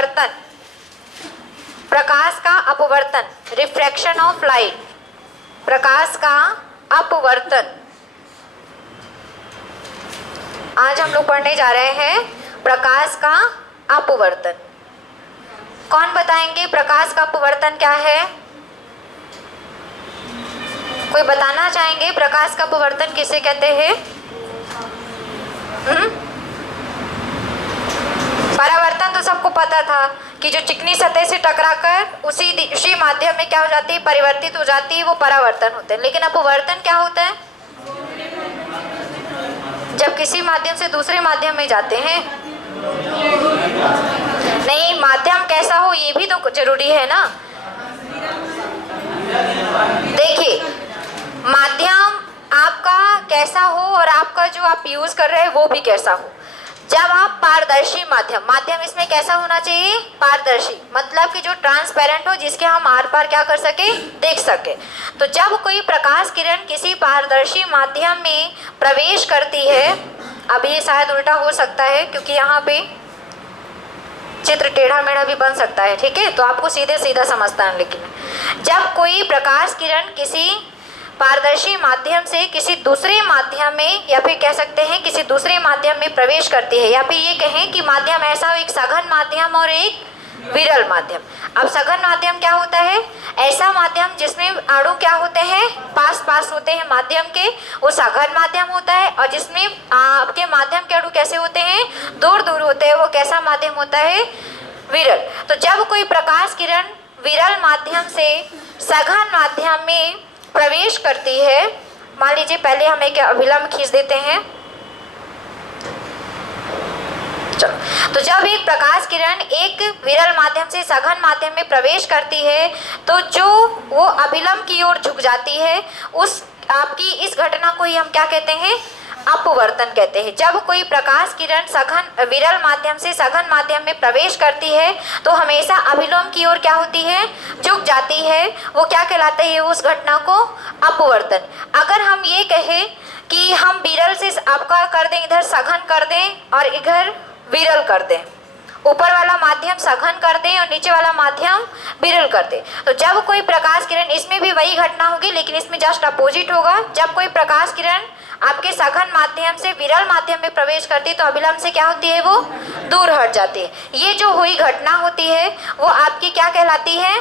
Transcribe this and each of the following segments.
अपवर्तन, प्रकाश का अपवर्तन, रिफ्रैक्शन ऑफ लाइट, प्रकाश का अपवर्तन। आज हम लोग पढ़ने जा रहे हैं प्रकाश का अपवर्तन। कौन बताएंगे प्रकाश का अपवर्तन क्या है? कोई बताना चाहेंगे प्रकाश का अपवर्तन किसे कहते हैं? परावर्तन तो सबको पता था कि जो चिकनी सतह से टकराकर उसी माध्यम में क्या हो जाती है, परिवर्तित हो जाती है, वो परावर्तन होते हैं। लेकिन अपवर्तन क्या होता है? जब किसी माध्यम से दूसरे माध्यम में जाते हैं। नहीं, माध्यम कैसा हो ये भी तो जरूरी है ना। देखिए, माध्यम आपका कैसा हो और आपका जो आप यूज कर रहे हैं वो भी कैसा हो। जब आप पारदर्शी माध्यम इसमें कैसा होना चाहिए? पारदर्शी, मतलब कि जो ट्रांसपेरेंट हो, जिसके हम आर पार क्या कर सके, देख सके। तो जब कोई प्रकाश किरण किसी पारदर्शी माध्यम में प्रवेश करती है, अब ये शायद उल्टा हो सकता है क्योंकि यहाँ पे चित्र टेढ़ा मेढ़ा भी बन सकता है, ठीक है, तो आपको सीधे सीधा समझता है। लेकिन जब कोई प्रकाश किरण किसी पारदर्शी माध्यम से किसी दूसरे माध्यम में, या फिर कह सकते हैं किसी दूसरे माध्यम में प्रवेश करती है, या फिर ये कहें कि माध्यम ऐसा हो, एक सघन माध्यम और एक विरल माध्यम। अब सघन माध्यम क्या होता है? ऐसा माध्यम जिसमें अणु क्या होते हैं, पास पास होते हैं माध्यम के, वो सघन माध्यम होता है। और जिसमें आपके माध्यम के अणु कैसे होते हैं, दूर दूर होते हैं, वो कैसा माध्यम होता है, विरल। तो जब कोई प्रकाश किरण विरल माध्यम से सघन माध्यम में प्रवेश करती है, मान लीजिए पहले हम एक अभिलंब खींच देते हैं। तो जब एक प्रकाश किरण एक विरल माध्यम से सघन माध्यम में प्रवेश करती है, तो जो वो अभिलंब की ओर झुक जाती है, उस आपकी इस घटना को ही हम क्या कहते हैं, अपवर्तन कहते हैं। जब कोई प्रकाश किरण सघन विरल माध्यम से सघन माध्यम में प्रवेश करती है तो हमेशा अभिलंब की ओर क्या होती है, झुक जाती है। वो क्या कहलाता है, उस घटना को अपवर्तन। अगर हम ये कहें कि हम विरल से आपका कर दें, इधर सघन कर दें और इधर विरल कर दें, ऊपर वाला माध्यम सघन कर दें और नीचे वाला माध्यम विरल कर दें, तो जब कोई प्रकाश किरण, इसमें भी वही घटना होगी लेकिन इसमें जस्ट अपोजिट होगा। जब कोई प्रकाश किरण आपके सघन माध्यम से विरल माध्यम में प्रवेश करती है तो अभिलंब से क्या होती है, वो दूर हट जाती है। ये जो हुई घटना होती है वो आपकी क्या कहलाती है,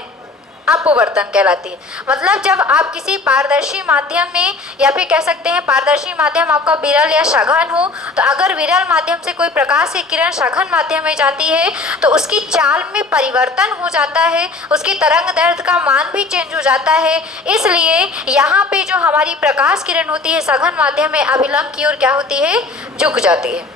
अपवर्तन कहलाती है। मतलब जब आप किसी पारदर्शी माध्यम में, या फिर कह सकते हैं पारदर्शी माध्यम आपका विरल या सघन हो, तो अगर विरल माध्यम से कोई प्रकाश की किरण सघन माध्यम में जाती है तो उसकी चाल में परिवर्तन हो जाता है, उसकी तरंग दैर्ध्य का मान भी चेंज हो जाता है। इसलिए यहाँ पे जो हमारी प्रकाश किरण होती है सघन माध्यम में अभिलंब की ओर क्या होती है, झुक जाती है।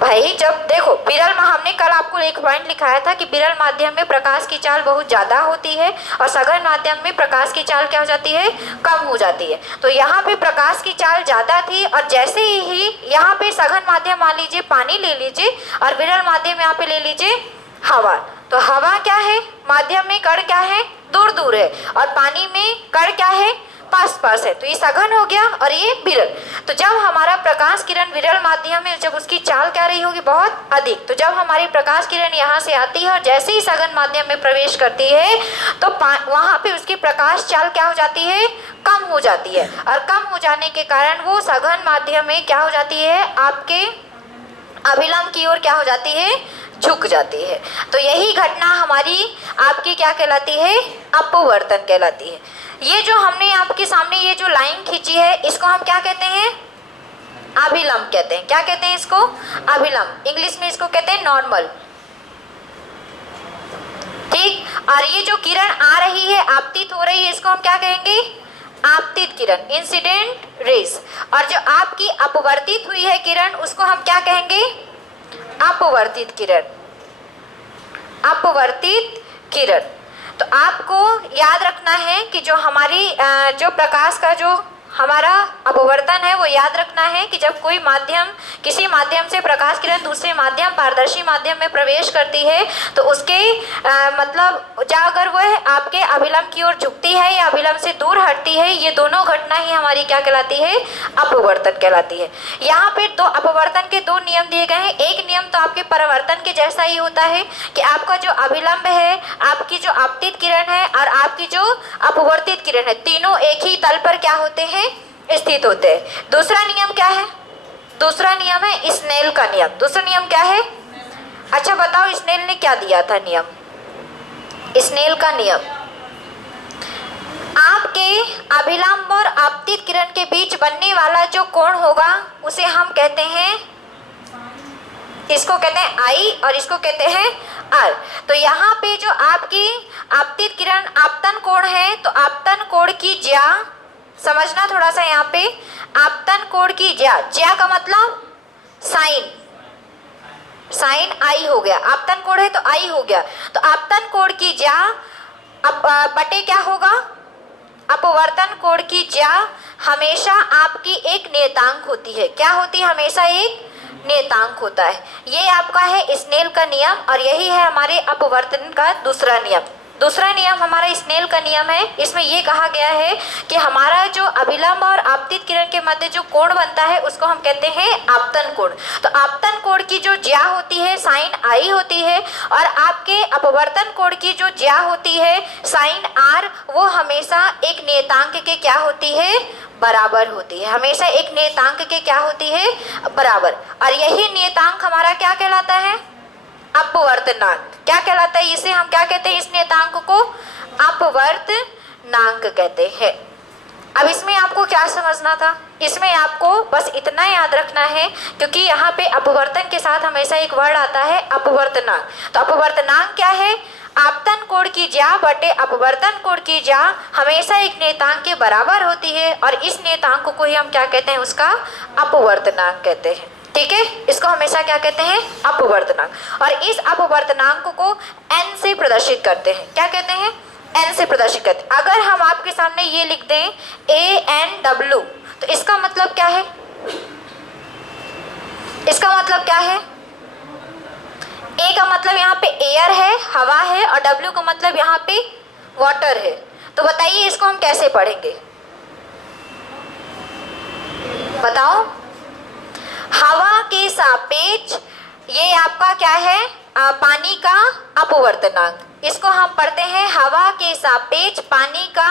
भाई जब देखो विरल में, हमने कल आपको एक पॉइंट लिखाया था कि विरल माध्यम में प्रकाश की चाल बहुत ज़्यादा होती है और सघन माध्यम में प्रकाश की चाल क्या हो जाती है, कम हो जाती है। तो यहाँ पे प्रकाश की चाल ज़्यादा थी और जैसे ही यहाँ पे सघन माध्यम मान लीजिए पानी ले लीजिए और विरल माध्यम यहाँ पे ले लीजिए हवा। तो हवा क्या है, माध्यम में कण क्या है, दूर दूर है, और पानी में कण क्या है, पास पास है। तो ये सघन हो गया और ये विरल। तो जब हमारा प्रकाश किरण विरल माध्यम में, जब उसकी चाल क्या रही होगी, बहुत अधिक, तो जब हमारी प्रकाश किरण यहाँ से आती है और जैसे ही सघन माध्यम में प्रवेश करती है तो वहाँ पे उसकी प्रकाश चाल क्या हो जाती है, कम हो जाती है। और कम हो जाने के कारण वो सघन माध्यम में क्या हो जाती है, आपके अभिलंब की ओर क्या हो जाती है, झुक जाती है। तो यही घटना हमारी आपकी क्या कहलाती है, अपवर्तन कहलाती है। ये जो हमने आपके सामने ये जो लाइन खींची है इसको हम क्या कहते हैं, अभिलंब कहते हैं। क्या कहते हैं इसको, अभिलंब। इंग्लिश में इसको कहते हैं नॉर्मल, ठीक। और ये जो किरण आ रही है, आपतित हो रही है, इसको हम क्या कहेंगे, आपतित किरण, इंसिडेंट रेज। और जो आपकी अपवर्तित हुई है किरण, उसको हम क्या कहेंगे, अपवर्तित किरण, अपवर्तित किरण। तो आपको याद रखना है कि जो हमारी जो प्रकाश का जो हमारा अपवर्तन है वो याद रखना है कि जब कोई माध्यम, किसी माध्यम से प्रकाश किरण दूसरे माध्यम, पारदर्शी माध्यम में प्रवेश करती है तो उसके मतलब अगर वह आपके अभिलंब की ओर झुकती है या अभिलंब से दूर हटती है, ये दोनों घटना ही हमारी क्या कहलाती है? अपवर्तन कहलाती है। यहाँ पे दो अपवर्तन के दो नियम दिए गए हैं। एक नियम तो आपके परावर्तन के जैसा ही होता है कि आपका जो अभिलंब है, आपकी जो आपतित किरण है और आपकी जो अपवर्तित किरण है, तीनों एक ही तल पर क्या होते हैं? स्थित होते हैं। दूसरा नियम क्या है? दूसरा नियम है स्नेल का नियम। दूसरा नियम क्या है? अच्छा बताओ, स्नेल ने क्या दिया था नियम? स्नेल का नियम, आपके अभिलंब और आपतित किरण के बीच बनने वाला जो कोण होगा उसे हम कहते हैं, इसको कहते हैं आई और इसको कहते हैं आर। तो यहाँ पे जो आपकी आपतित किरण आपतन कोण है, तो आपतन कोण की ज्या, समझना थोड़ा सा यहाँ पे, आपतन कोण की ज्या, ज्या का मतलब साइन, साइन आई हो गया, आपतन कोण है तो आई हो गया। तो आपतन कोण की ज्या अब बटे क्या होगा? अपवर्तन कोण की ज्या हमेशा आपकी एक नियतांक होती है। क्या होती है? हमेशा एक नियतांक होता है। ये आपका है स्नेल का नियम और यही है हमारे अपवर्तन का दूसरा नियम। दूसरा नियम हमारा स्नेल का नियम है। इसमें ये कहा गया है कि हमारा जो अभिलंब और आपतित किरण के मध्य जो कोण बनता है उसको हम कहते हैं आपतन कोण। तो आपतन कोण की जो ज्या होती है साइन आई होती है और आपके अपवर्तन कोण की जो ज्या होती है साइन आर, वो हमेशा एक नियतांक के क्या होती है? बराबर होती है। हमेशा एक नियतांक के क्या होती है? बराबर। और यही नियतांक हमारा क्या कहलाता है? अपवर्तनांक। क्या कहलाता है? इसे हम क्या कहते हैं? इस नियतांक को अपवर्तनांक कहते हैं। अब इसमें आपको क्या समझना था? इसमें आपको बस इतना याद रखना है, क्योंकि यहाँ पे अपवर्तन के साथ हमेशा एक वर्ड आता है अपवर्तनांक। तो अपवर्तनांक क्या है? आपतन कोण की ज्या बटे अपवर्तन कोण की ज्या हमेशा एक नियतांक के बराबर होती है और इस नियतांक को ही हम क्या कहते हैं? उसका अपवर्तनांक कहते हैं। ठीक है, इसको हमेशा क्या कहते हैं? अपवर्तनांक। और इस अपवर्तनांक को n से प्रदर्शित करते हैं। क्या कहते हैं? n से प्रदर्शित करते हैं। अगर हम आपके सामने ये लिख दें ANW, तो इसका मतलब क्या है? इसका मतलब क्या है? A का मतलब यहाँ पे एयर है, हवा है, और W का मतलब यहाँ पे वाटर है। तो बताइए इसको हम कैसे पढ़ेंगे? बताओ। हवा के सापेक्ष ये आपका क्या है? पानी का अपवर्तनांक। इसको हम पढ़ते हैं हवा के सापेक्ष पानी का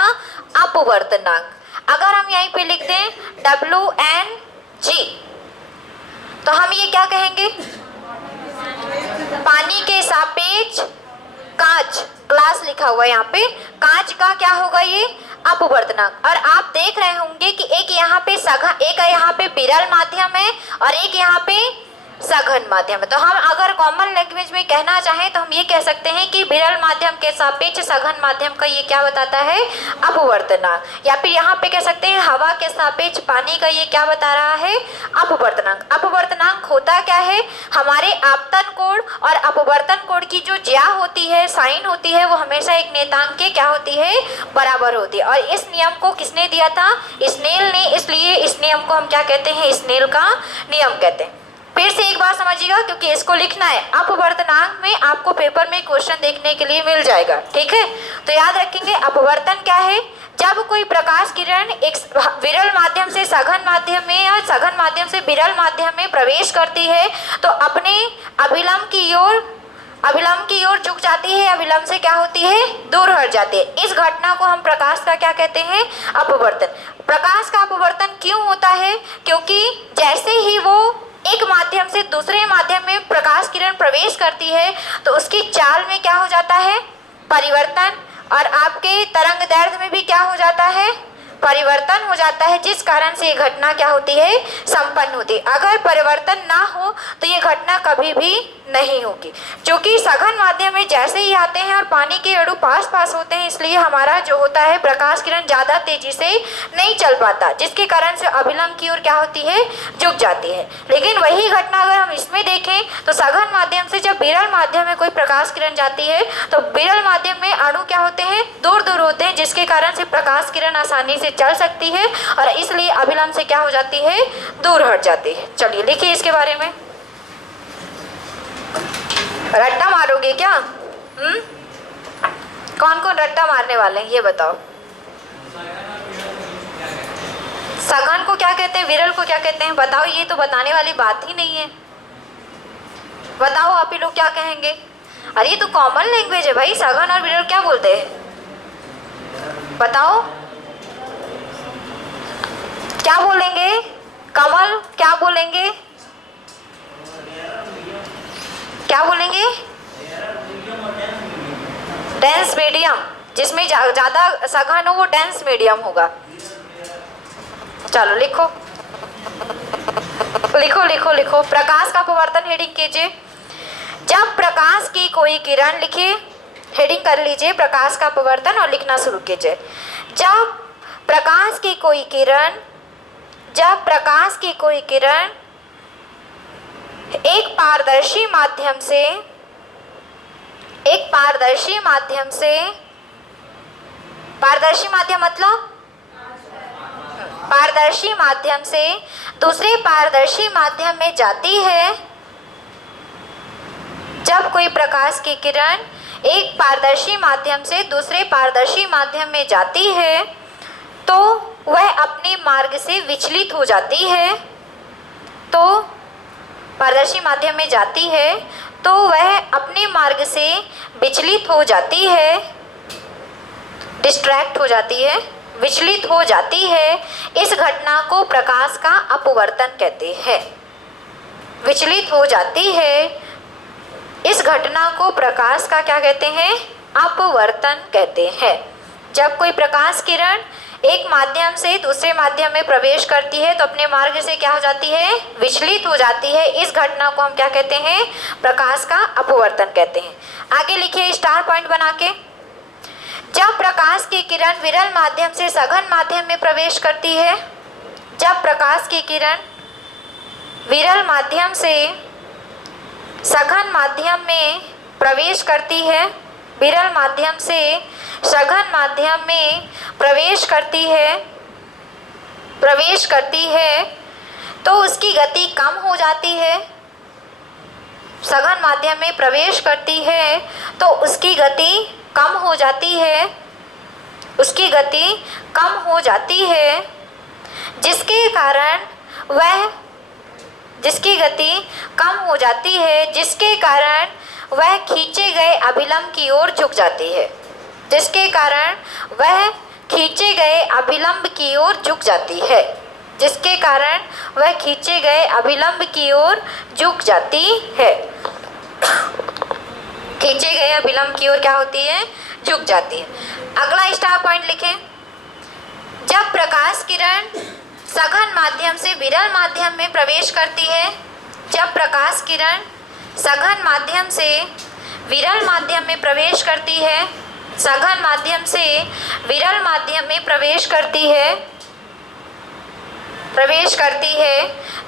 अपवर्तनांक। अगर हम यहीं पे लिख दें WNG, तो हम ये क्या कहेंगे? पानी के सापेक्ष कांच, ग्लास लिखा हुआ है यहाँ पे, कांच का क्या होगा? ये अपवर्तनांक। और आप देख रहे होंगे कि एक यहाँ पे सघन, एक यहाँ पे विरल माध्यम है और एक यहाँ पे सघन माध्यम है। तो हम अगर कॉमन लैंग्वेज में कहना चाहें तो हम ये कह सकते हैं कि विरल माध्यम के सापेक्ष सघन माध्यम का ये क्या बताता है? अपवर्तनांक। या फिर यहाँ पे कह सकते हैं हवा के सापेक्ष पानी का ये क्या बता रहा है? अपवर्तनांक। अपवर्तनांक होता क्या है? हमारे आपतन कोण और अपवर्तन कोण की जो ज्या होती है, साइन होती है, वो हमेशा एक नियतांक के क्या होती है? बराबर होती है। और इस नियम को किसने दिया था? स्नेल ने। इसलिए इस नियम को हम क्या कहते हैं? स्नेल का नियम कहते हैं। फिर से एक बार समझिएगा, क्योंकि इसको लिखना है। अपवर्तनांक में आपको पेपर में क्वेश्चन देखने के लिए मिल जाएगा। ठीक है, तो याद रखेंगे अपवर्तन क्या है? जब कोई प्रकाश किरण एक विरल माध्यम से सघन माध्यम में या सघन माध्यम से विरल माध्यम में प्रवेश करती है तो अपने अभिलंब की ओर झुक जाती है, अभिलंब से क्या होती है? दूर हट जाती है। इस घटना को हम प्रकाश का क्या कहते हैं? अपवर्तन। प्रकाश का अपवर्तन क्यों होता है? क्योंकि जैसे ही वो एक माध्यम से दूसरे माध्यम में प्रकाश किरण प्रवेश करती है तो उसकी चाल में क्या हो जाता है? परिवर्तन। और आपके तरंग दैर्घ्य में भी क्या हो जाता है? परिवर्तन हो जाता है, जिस कारण से ये घटना क्या होती है? संपन्न होती है। अगर परिवर्तन ना हो तो ये घटना कभी भी नहीं होगी। क्योंकि सघन माध्यम में जैसे ही आते हैं और पानी के अणु पास पास होते हैं, इसलिए हमारा जो होता है प्रकाश किरण ज़्यादा तेजी से नहीं चल पाता, जिसके कारण से अभिलंब की ओर क्या होती है? झुक जाती है। लेकिन वही घटना अगर हम इसमें देखें तो सघन माध्यम से जब विरल माध्यम में कोई प्रकाश किरण जाती है तो विरल माध्यम में अणु क्या होते हैं? दूर दूर होते हैं जिसके कारण से प्रकाश किरण आसानी से चल सकती है और इसलिए अभिलंब से क्या हो जाती है, दूर हट जाती है। चलिए लिखिए इसके बारे में। रट्टा मारोगे क्या? कौन कौन रट्टा मारने वाले हैं ये बताओ। सघन को क्या कहते हैं, विरल को क्या कहते हैं बताओ। ये तो बताने वाली बात ही नहीं है। बताओ आप ही लोग क्या कहेंगे। अरे ये तो कॉमन लैंग्वेज है भाई। सघन और विरल क्या बोलते हैं बताओ, क्या बोलेंगे? कमल क्या बोलेंगे, क्या बोलेंगे? डेंस मीडियम, जिसमें ज्यादा सघन हो वो डेंस मीडियम होगा। चलो लिखो लिखो लिखो लिखो। प्रकाश का अपवर्तन हेडिंग कीजिए। जब प्रकाश की कोई किरण, लिखिए हेडिंग कर लीजिए प्रकाश का अपवर्तन और लिखना शुरू कीजिए। जब प्रकाश की कोई किरण, जब प्रकाश की कोई किरण एक पारदर्शी माध्यम से, एक पारदर्शी माध्यम से, पारदर्शी माध्यम मतलब पारदर्शी माध्यम से दूसरे पारदर्शी माध्यम में जाती है, जब कोई प्रकाश की किरण एक पारदर्शी माध्यम से दूसरे पारदर्शी माध्यम में जाती है तो वह अपने मार्ग से विचलित हो जाती है, तो पारदर्शी माध्यम में जाती है तो वह अपने मार्ग से विचलित हो जाती है, डिस्ट्रैक्ट हो जाती है, विचलित हो जाती है। इस घटना को प्रकाश का अपवर्तन कहते हैं। विचलित हो जाती है, इस घटना को प्रकाश का क्या कहते हैं, अपवर्तन कहते हैं। जब कोई प्रकाश किरण एक माध्यम से दूसरे माध्यम में प्रवेश करती है तो अपने मार्ग से क्या हो जाती है, विचलित हो जाती है। इस घटना को हम क्या कहते हैं, प्रकाश का अपवर्तन कहते हैं। आगे लिखिए स्टार पॉइंट बना के। जब प्रकाश की किरण विरल माध्यम से सघन माध्यम में प्रवेश करती है, जब प्रकाश की किरण विरल माध्यम से सघन माध्यम में प्रवेश करती है, विरल माध्यम से सघन माध्यम में प्रवेश करती है तो उसकी गति कम हो जाती है। सघन माध्यम में प्रवेश करती है तो उसकी गति कम हो जाती है, उसकी गति कम हो जाती है, जिसके कारण वह, जिसकी गति कम हो जाती है, जिसके कारण वह खींचे गए अभिलंब की ओर झुक जाती है, जिसके कारण वह खींचे गए अभिलंब की ओर झुक जाती है, जिसके कारण वह खींचे गए अभिलंब की ओर झुक जाती है। खींचे गए अभिलंब की ओर क्या होती है, झुक जाती है। अगला स्टार पॉइंट लिखें। जब प्रकाश किरण सघन माध्यम से विरल माध्यम में प्रवेश करती है, जब प्रकाश किरण सघन माध्यम से विरल माध्यम में प्रवेश करती है, सघन माध्यम से विरल माध्यम में प्रवेश करती है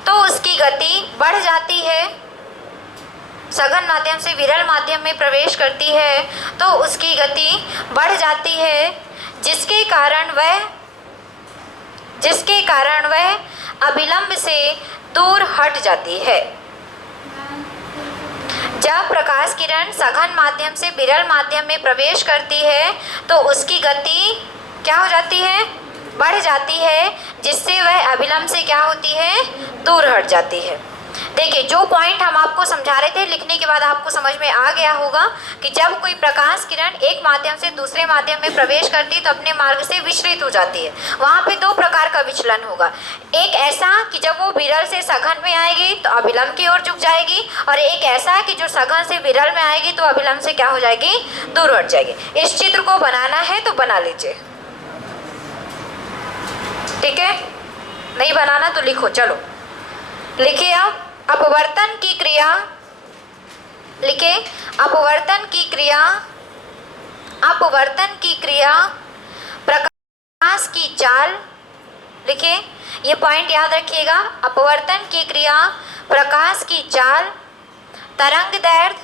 तो उसकी गति बढ़ जाती है। सघन माध्यम से विरल माध्यम में प्रवेश करती है तो उसकी गति बढ़ जाती है, जिसके कारण वह अभिलंब से दूर हट जाती है। जब प्रकाश किरण सघन माध्यम से विरल माध्यम में प्रवेश करती है तो उसकी गति क्या हो जाती है, बढ़ जाती है, जिससे वह अभिलंब से क्या होती है, दूर हट जाती है। देखिए जो पॉइंट हम आपको समझा रहे थे, लिखने के बाद आपको समझ में आ गया होगा कि जब कोई प्रकाश किरण एक माध्यम से दूसरे माध्यम में प्रवेश करती है तो अपने मार्ग से विचलित हो जाती है। वहाँ पे दो प्रकार का विचलन होगा। एक ऐसा कि जब वो विरल से सघन में आएगी तो अभिलंब की ओर झुक जाएगी, और एक ऐसा कि जो सघन से विरल में आएगी तो अभिलंब से क्या हो जाएगी, दूर हट जाएगी। इस चित्र को बनाना है तो बना लीजिए, ठीक है। नहीं बनाना तो लिखो। चलो लिखिए आप अपवर्तन की क्रिया, लिखे अपवर्तन की क्रिया, अपवर्तन की क्रिया प्रकाश की चाल, लिखे ये पॉइंट याद रखिएगा। अपवर्तन की क्रिया प्रकाश की चाल, तरंग दैर्घ्य,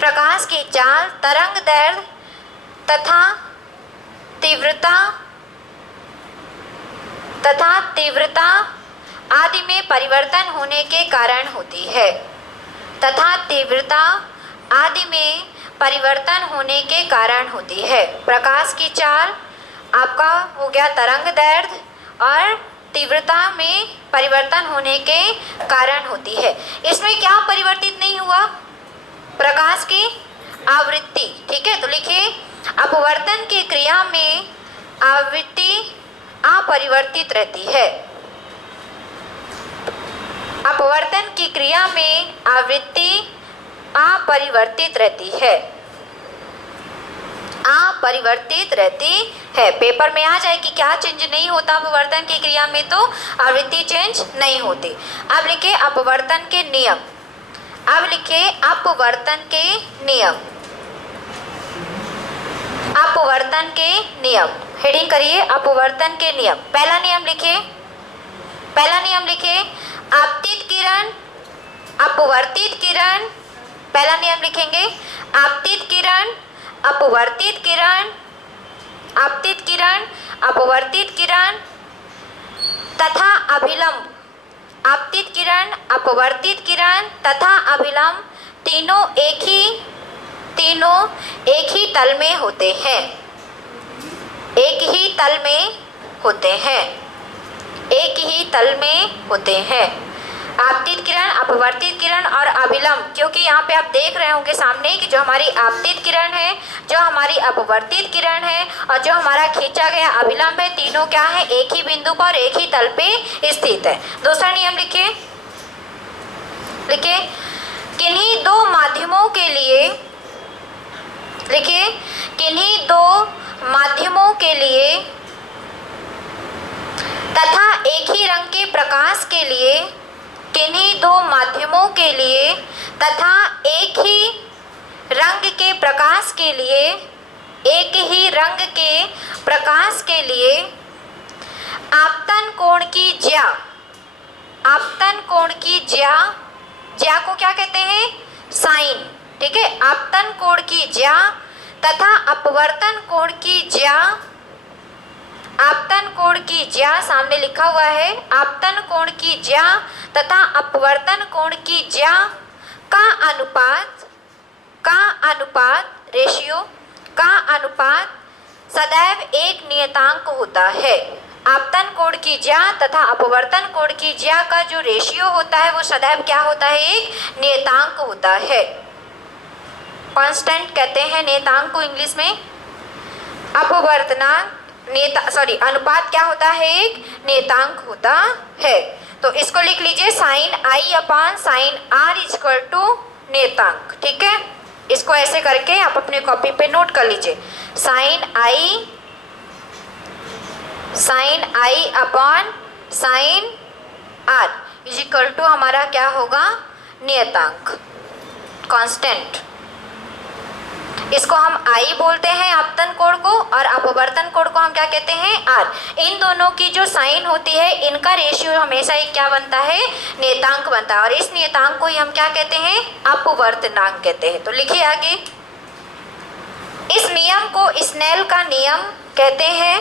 प्रकाश की चाल तरंग दैर्घ्य तथा तीव्रता आदि में परिवर्तन होने के कारण होती है। तथा तीव्रता आदि में परिवर्तन होने के कारण होती है। प्रकाश की चाल आपका हो गया तरंग दैर्घ्य और तीव्रता में परिवर्तन होने के कारण होती है। इसमें क्या परिवर्तित नहीं हुआ? प्रकाश की आवृत्ति। ठीक है, तो लिखिए अपवर्तन की क्रिया में आवृत्ति अपरिवर्तित रहती है। अपवर्तन की क्रिया में आवृत्ति अपरिवर्तित रहती है। अपरिवर्तित रहती है। पेपर में आ जाए कि क्या चेंज नहीं होता अपवर्तन की क्रिया में, तो आवृत्ति चेंज नहीं होती। अब लिखिए अपवर्तन के नियम। अब लिखिए अपवर्तन के नियम। अपवर्तन के नियम हेडिंग करिए अपवर्तन के नियम। पहला नियम लिखिए, पहला नियम लिखिए आपतित किरण अपवर्तित किरण। पहला नियम लिखेंगे आपतित किरण अपवर्तित किरण, आपतित किरण अपवर्तित किरण तथा अभिलंब। आपतित किरण अपवर्तित किरण तथा अभिलंब तीनों एक ही तल में होते हैं। एक ही तल में होते हैं। एक ही तल में होते हैं। आपतित किरण अपवर्तित किरण और अभिलंब, क्योंकि यहाँ पे आप देख रहे होंगे सामने कि जो हमारी आपतित किरण है, जो हमारी अपवर्तित किरण है और जो हमारा खींचा गया अभिलंब है, तीनों क्या है? एक ही बिंदु पर एक ही तल पे स्थित है। दूसरा नियम लिखिए, लिखिए किन्हीं दो माध्यमों के लिए, लिखिए किन्हीं दो माध्यमों के लिए तथा एक ही रंग के प्रकाश के लिए, किन्हीं दो माध्यमों के लिए तथा एक ही रंग के प्रकाश के लिए, एक ही रंग के प्रकाश के लिए आपतन कोण की ज्या, आपतन कोण की ज्या, ज्या को क्या कहते हैं? साइन। ठीक है, आपतन कोण की ज्या तथा अपवर्तन कोण की ज्या, आपतन कोण की ज्या सामने लिखा हुआ है, आपतन कोण की ज्या तथा अपवर्तन कोण की ज्या का अनुपात रेशियो का अनुपात सदैव एक नियतांक होता है। आपतन कोण की ज्या तथा अपवर्तन कोण की ज्या का जो रेशियो होता है वो सदैव क्या होता है? एक नियतांक होता है। कांस्टेंट कहते हैं नियतांक को इंग्लिश में। अपवर्तनांक अनुपात क्या होता है? एक नियतांक होता है। तो इसको लिख लीजिए sine i upon sine r equal to नियतांक। ठीक है, इसको ऐसे करके आप अपने कॉपी पे नोट कर लीजिए। Sine i upon sine r equal to हमारा क्या होगा? नियतांक, कांस्टेंट। इसको हम आई बोलते हैं आपतन कोण को, और अपवर्तन कोण को हम क्या कहते हैं? आर। इन दोनों की जो साइन होती है इनका रेशियो हमेशा एक क्या बनता है? नियतांक बनता है। और इस नियतांक को ही हम क्या कहते हैं? अपवर्तनांक कहते हैं। तो लिखिए आगे, इस नियम को स्नेल का नियम कहते हैं।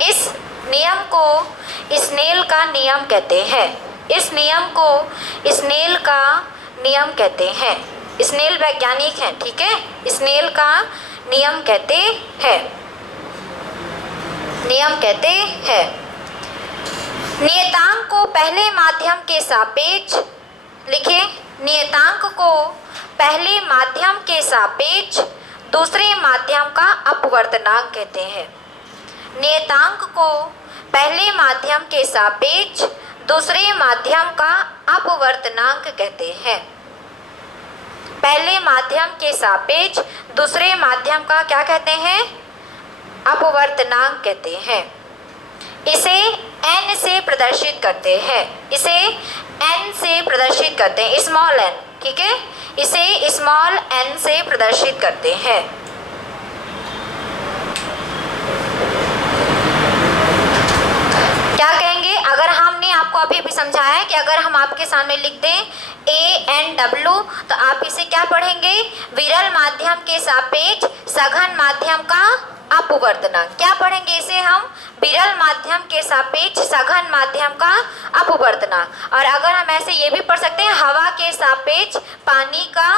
इस नियम को स्नेल का नियम कहते हैं। इस नियम को स्नेल का नियम कहते हैं। स्नेल वैज्ञानिक हैं। ठीक है, स्नेल का नियम कहते हैं, नियम कहते हैं। नियतांक को पहले माध्यम के सापेक्ष, लिखिए नियतांक को पहले माध्यम के सापेक्ष दूसरे माध्यम का अपवर्तनांक कहते हैं। नियतांक को पहले माध्यम के सापेक्ष दूसरे माध्यम का अपवर्तनांक कहते हैं। पहले माध्यम के सापेक्ष दूसरे माध्यम का क्या कहते हैं? अपवर्तनांक कहते हैं। इसे n से प्रदर्शित करते हैं। इसे n से प्रदर्शित करते हैं, स्मॉल n। ठीक है, इसे स्मॉल n से प्रदर्शित करते हैं। क्या कहेंगे? अगर हमने आपको अभी अभी समझाया है कि अगर हम आपके सामने लिख दें ANW तो आप इसे क्या पढ़ेंगे, विरल माध्यम के सापेक्ष सघन माध्यम का अपवर्तनांक। क्या पढ़ेंगे इसे हम, विरल माध्यम के सापेक्ष सघन माध्यम का अपवर्तनांक। और अगर हम ऐसे ये भी पढ़ सकते हैं, हवा के सापेक्ष पानी का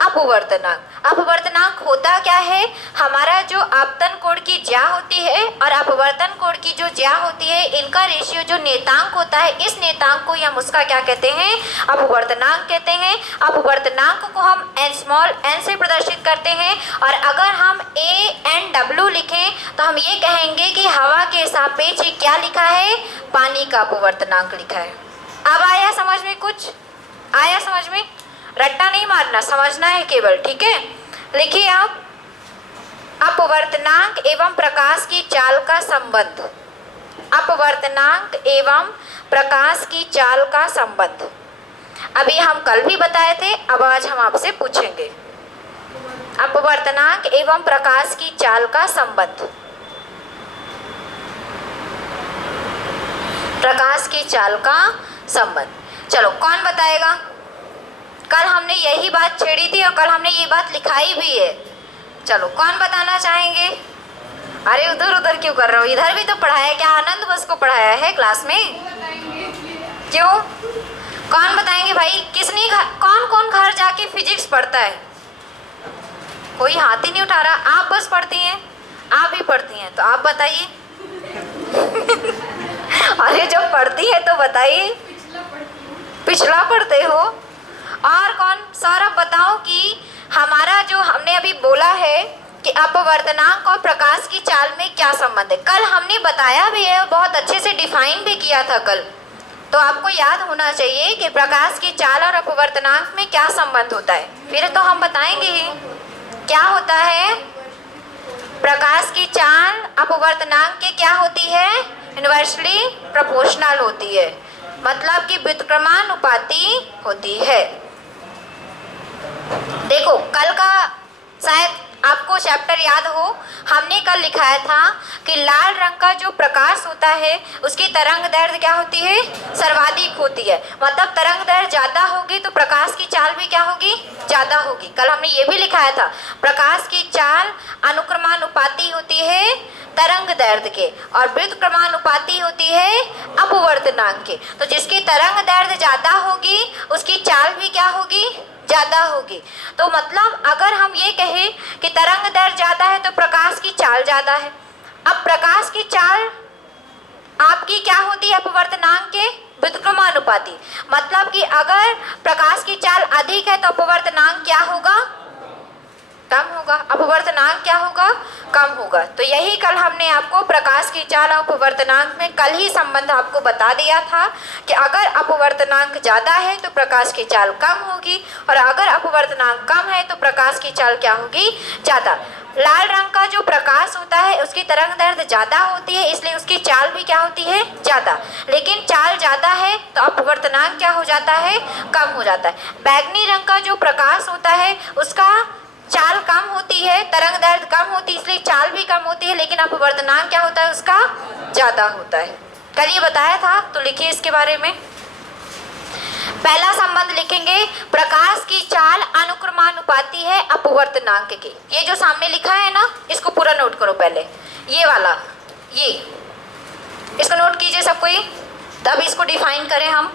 अपवर्तनांक। अपवर्तनांक होता क्या है, हमारा जो आपतन कोण की ज्या होती है और अपवर्तन कोण की जो ज्या होती है, इनका रेशियो जो नेतांक होता है, इस नेतांक को हम उसका क्या कहते हैं, अपवर्तनांक कहते हैं। अपवर्तनांक को हम n से प्रदर्शित करते हैं। और अगर हम ANW लिखें तो हम ये कहेंगे कि हवा के सापेक्ष क्या लिखा है, पानी का अपवर्तनांक लिखा है। अब आया समझ में, कुछ आया समझ में, रट्टा नहीं मारना, समझना है केवल, ठीक है। लिखिए आप, अपवर्तनांक एवं प्रकाश की चाल का संबंध। अपवर्तनांक एवं प्रकाश की चाल का संबंध अभी हम कल भी बताए थे, अब आज हम आपसे पूछेंगे। अपवर्तनांक एवं प्रकाश की चाल का संबंध, प्रकाश की चाल का संबंध। चलो कौन बताएगा, कल हमने यही बात छेड़ी थी और कल हमने ये बात लिखाई भी है। चलो कौन बताना चाहेंगे। अरे उधर उधर क्यों कर रहे हो, इधर भी तो पढ़ाया, क्या आनंद बस को पढ़ाया है क्लास में, क्यों कौन बताएंगे भाई, किसने कौन कौन घर जाके फिजिक्स पढ़ता है, कोई हाथ ही नहीं उठा रहा। आप बस पढ़ती हैं, आप भी पढ़ती हैं तो आप बताइए। अरे जब पढ़ती है तो बताइए, पिछला पढ़ते हो। और कौन, सौरभ बताओ कि हमारा जो हमने अभी बोला है कि अपवर्तनांक और प्रकाश की चाल में क्या संबंध है, कल हमने बताया भी है, बहुत अच्छे से डिफाइन भी किया था कल, तो आपको याद होना चाहिए कि प्रकाश की चाल और अपवर्तनांक में क्या संबंध होता है। फिर तो हम बताएंगे ही क्या होता है, प्रकाश की चाल अपवर्तनांक के क्या होती है, इन्वर्सली प्रोपोर्शनल होती है, मतलब कि व्युत्क्रमानुपाती होती है। देखो कल का शायद आपको चैप्टर याद हो, हमने कल लिखाया था कि लाल रंग का जो प्रकाश होता है उसकी तरंग दैर्ध्य क्या होती है, सर्वाधिक होती है। मतलब तरंग दैर्ध्य ज़्यादा होगी तो प्रकाश की चाल भी क्या होगी, ज़्यादा होगी। कल हमने ये भी लिखाया था, प्रकाश की चाल अनुक्रमानुपाती होती है तरंग दैर्ध्य के और व्युत्क्रमानुपाती होती है अपवर्तनांक के। तो जिसकी तरंग दैर्ध्य ज़्यादा होगी उसकी चाल भी क्या होगी, ज़्यादा होगी। तो मतलब अगर हम ये कहें कि तरंग दैर्ध्य ज़्यादा है तो प्रकाश की चाल ज़्यादा है। अब प्रकाश की चाल आपकी क्या होती है अपवर्तनांक के व्युत्क्रमानुपाती, मतलब कि अगर प्रकाश की चाल अधिक है तो अपवर्तनांक क्या होगा, कम होगा। अपवर्तनांक क्या होगा, कम होगा। तो यही कल हमने आपको प्रकाश की चाल और अपवर्तनांक में कल ही संबंध आपको बता दिया था कि अगर अपवर्तनांक ज़्यादा है तो प्रकाश की चाल कम होगी और अगर अपवर्तनांक कम है तो प्रकाश की चाल क्या होगी, ज़्यादा। लाल रंग का जो प्रकाश होता है उसकी तरंग दैर्ध्य ज़्यादा होती है, इसलिए उसकी चाल भी क्या होती है, ज़्यादा। लेकिन चाल ज़्यादा है तो अपवर्तनांक क्या हो जाता है, कम हो जाता है। बैगनी रंग का जो प्रकाश होता है उसका चाल कम होती है, तरंग दैर्ध्य कम होती है, इसलिए चाल भी कम होती है, लेकिन अपवर्तनांक क्या होता है उसका, ज़्यादा होता है। कल ये बताया था, तो लिखिए इसके बारे में। पहला संबंध लिखेंगे, प्रकाश की चाल अनुक्रमानुपाती है अपवर्तनांक की। ये जो सामने लिखा है ना, इसको पूरा नोट करो पहले, ये वाला, ये इसको नोट कीजिए सब कोई। तब इसको डिफाइन करें हम,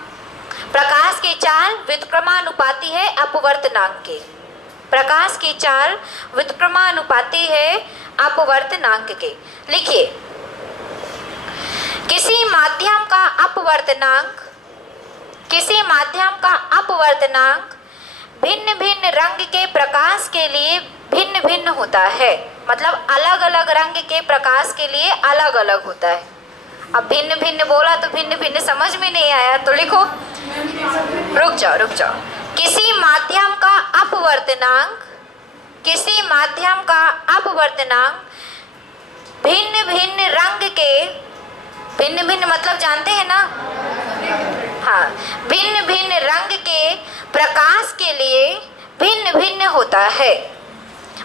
प्रकाश की चाल व्युत्क्रमानुपाती है अपवर्तनांक के। प्रकाश की चाल व्युत्क्रमानुपाती है अपवर्तनांक के। लिखिए, किसी माध्यम का अपवर्तनांक, किसी माध्यम का अपवर्तनांक भिन्न भिन्न रंग के प्रकाश के लिए भिन्न भिन्न होता है। मतलब अलग अलग रंग के प्रकाश के लिए अलग अलग होता है। अब भिन्न भिन्न बोला तो भिन्न भिन्न समझ में नहीं आया, तो लिखो, रुक जाओ। किसी माध्यम का अपवर्तनांक, किसी माध्यम का अपवर्तनांक भिन्न भिन्न रंग के, भिन्न भिन्न मतलब जानते हैं ना, हाँ, भिन्न भिन्न रंग के प्रकाश के लिए भिन्न भिन्न होता है।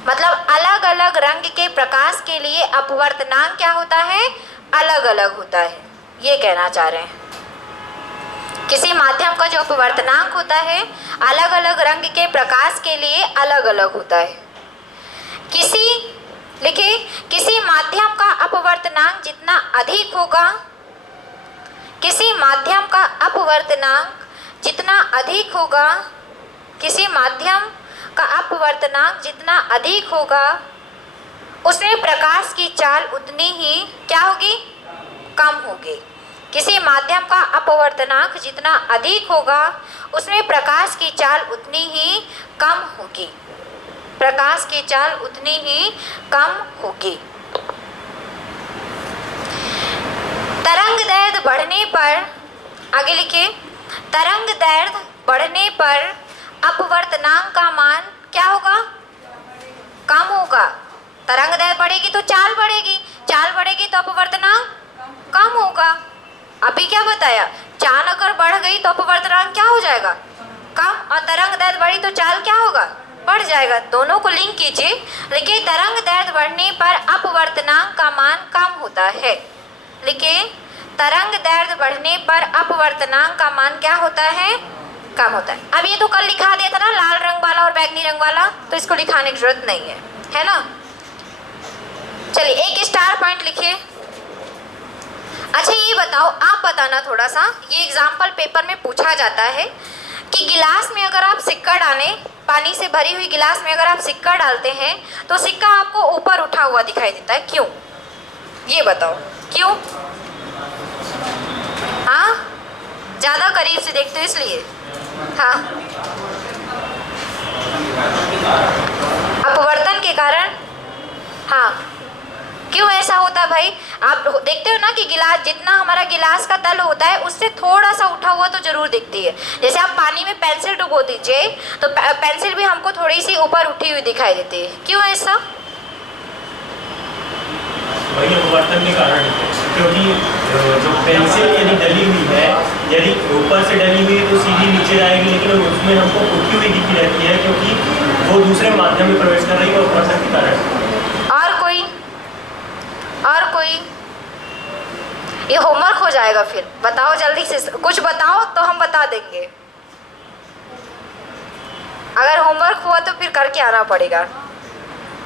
मतलब अलग अलग रंग के प्रकाश के लिए अपवर्तनांक क्या होता है, अलग अलग होता है, ये कहना चाह रहे हैं। किसी माध्यम का जो अपवर्तनांक होता है अलग अलग रंग के प्रकाश के लिए अलग अलग होता है। किसी माध्यम का अपवर्तनांक जितना अधिक होगा, किसी माध्यम का अपवर्तनांक जितना अधिक होगा, किसी माध्यम का अपवर्तनांक जितना अधिक होगा, उसमें प्रकाश की चाल उतनी ही क्या होगी? कम होगी। किसी माध्यम का अपवर्तनांक जितना अधिक होगा, उसमें प्रकाश की चाल उतनी ही कम होगी। प्रकाश की चाल उतनी ही कम होगी। तरंग दैर्घ्य बढ़ने पर, आगे लिखिए, तरंग दैर्घ्य बढ़ने पर अपवर्तनांक का मान क्या होगा? कम होगा। तरंग दैर्घ्य बढ़ेगी तो चाल बढ़ेगी, चाल बढ़ेगी तो अपवर्तनांक कम होगा। अभी क्या बताया? चाल अगर बढ़ गई तो अपवर्तनांक क्या हो जाएगा? कम, और तरंग दैर्घ्य बढ़ी तो चाल क्या होगा? बढ़ जाएगा। दोनों को लिंक कीजिए। लिखिए तरंग दैर्घ्य बढ़ने पर अपवर्तनांक का मान कम होता है। लिखिए तरंग दैर्घ्य बढ़ने पर अपवर्तनांक का मान क्या होता है? कम होता है। अब ये तो कल लिखा दिया था ना, लाल रंग वाला और बैगनी रंग वाला, तो इसको लिखाने की जरूरत नहीं है ना। चलिए एक स्टार पॉइंट लिखिए। अच्छा ये बताओ, आप बताना थोड़ा सा, ये एग्जाम्पल पेपर में पूछा जाता है कि गिलास में अगर आप सिक्का डालें, पानी से भरी हुई गिलास में अगर आप सिक्का डालते हैं तो सिक्का आपको ऊपर उठा हुआ दिखाई देता है, क्यों? ये बताओ क्यों? हाँ, ज़्यादा करीब से देखते हो इसलिए। हाँ, अपवर्तन के कारण। हाँ, क्यों ऐसा होता है भाई? आप देखते हो ना कि गिलास, जितना हमारा गिलास का तल होता है उससे थोड़ा सा उठा हुआ तो जरूर दिखती है। जैसे आप पानी में पेंसिल डुबो दीजिए तो पेंसिल भी हमको थोड़ी सी ऊपर उठी हुई दिखाई देती है, क्यों ऐसा? वही अपवर्तन के कारण, क्योंकि जो पेंसिल यदि डली हुई है, यदि ऊपर से डली हुई है तो सीधी नीचे जाएगी, लेकिन उसमें हमको उठी हुई दिखी रहती है क्योंकि वो दूसरे माध्यम में प्रवेश कर रही है अपवर्तन के कारण। और कोई ये होमवर्क हो जाएगा फिर। बताओ जल्दी से, कुछ बताओ तो हम बता देंगे। अगर होमवर्क हुआ तो फिर करके आना पड़ेगा।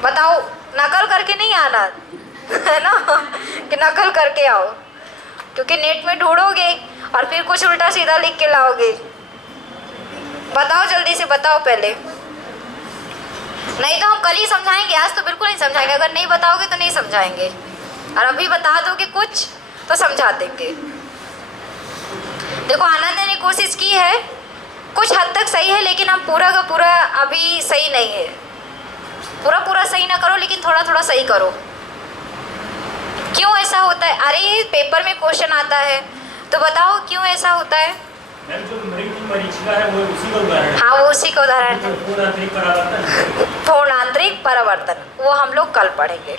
बताओ, नकल करके नहीं आना है ना, कि नकल करके आओ, क्योंकि नेट में ढूंढोगे और फिर कुछ उल्टा सीधा लिख के लाओगे। बताओ जल्दी से, बताओ पहले, नहीं तो हम कल ही समझाएंगे, आज तो बिल्कुल नहीं समझाएंगे। अगर नहीं बताओगे तो नहीं समझाएंगे, और अभी बता दोगे कुछ तो समझा देंगे। देखो आनंद ने कोशिश की है, कुछ हद तक सही है, लेकिन हम पूरा का पूरा अभी सही नहीं है। पूरा सही ना करो, लेकिन थोड़ा थोड़ा सही करो। क्यों ऐसा होता है? अरे पेपर में क्वेश्चन आता है तो बताओ क्यों ऐसा होता है? जो मरीचिका है वो उसी का उदाहरण है। हाँ, वो उसी का उदाहरण है। पूर्ण आंतरिक परावर्तन, पूर्ण आंतरिक परावर्तन, वो हम लोग कल पढ़ेंगे।